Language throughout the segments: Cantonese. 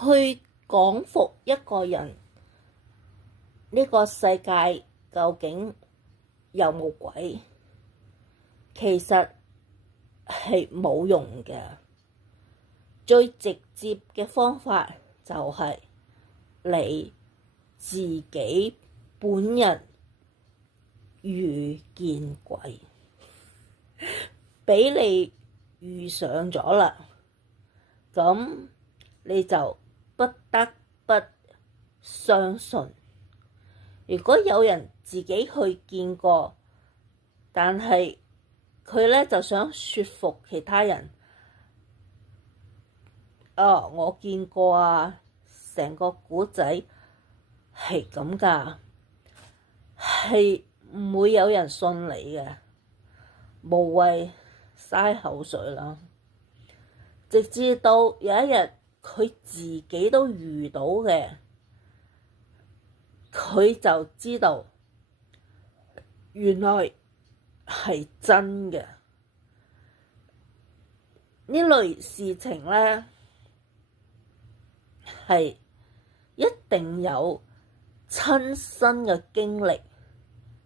去講服一個人呢個世界究竟有冇鬼，其實係冇用嘅。最直接嘅方法就係你自己本人遇見鬼，俾你遇上咗啦，咁你就不得不相信。如果有人自己去見過，但係佢呢就想說服其他人，我見過啊，成個故仔係咁㗎，係唔會有人信你嘅，無謂嘥口水啦。直至到有一日佢自己都遇到嘅，佢就知道原來係真嘅。呢類事情呢，係一定有親身嘅經歷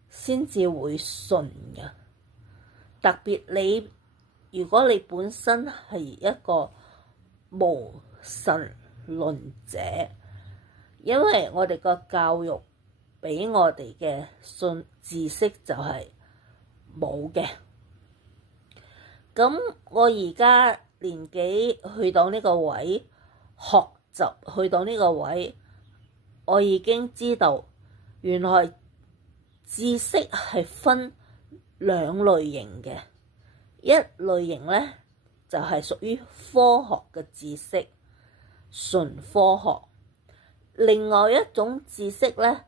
先至會信嘅。特別如果你本身係一個無神論者，因為我哋個教育俾我哋嘅知識就係冇嘅。咁我而家年紀去到呢個位，學習去到呢個位，我已經知道原來知識係分兩類型嘅。一類型呢，就係屬於科學嘅知識，純科學；另外一種知識呢，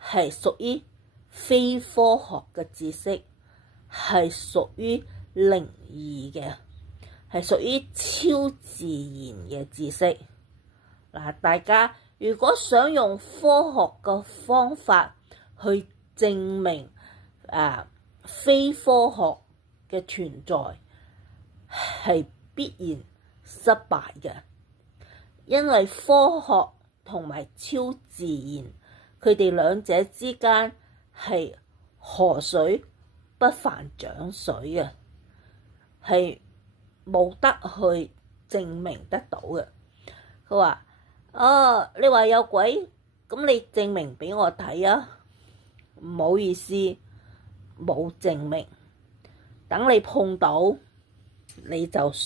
係屬於非科學嘅知識，係屬於靈異嘅，係屬於超自然嘅知識。嗱，大家如果想用科學嘅方法去證明非科學嘅存在，係必然失敗嘅，因為科學同埋超自然，佢哋兩者之間係河水不犯漲水嘅，係冇得去證明得到嘅。佢話：你話有鬼，咁你證明俾我睇啊！唔好意思，冇證明。等你碰到你就信。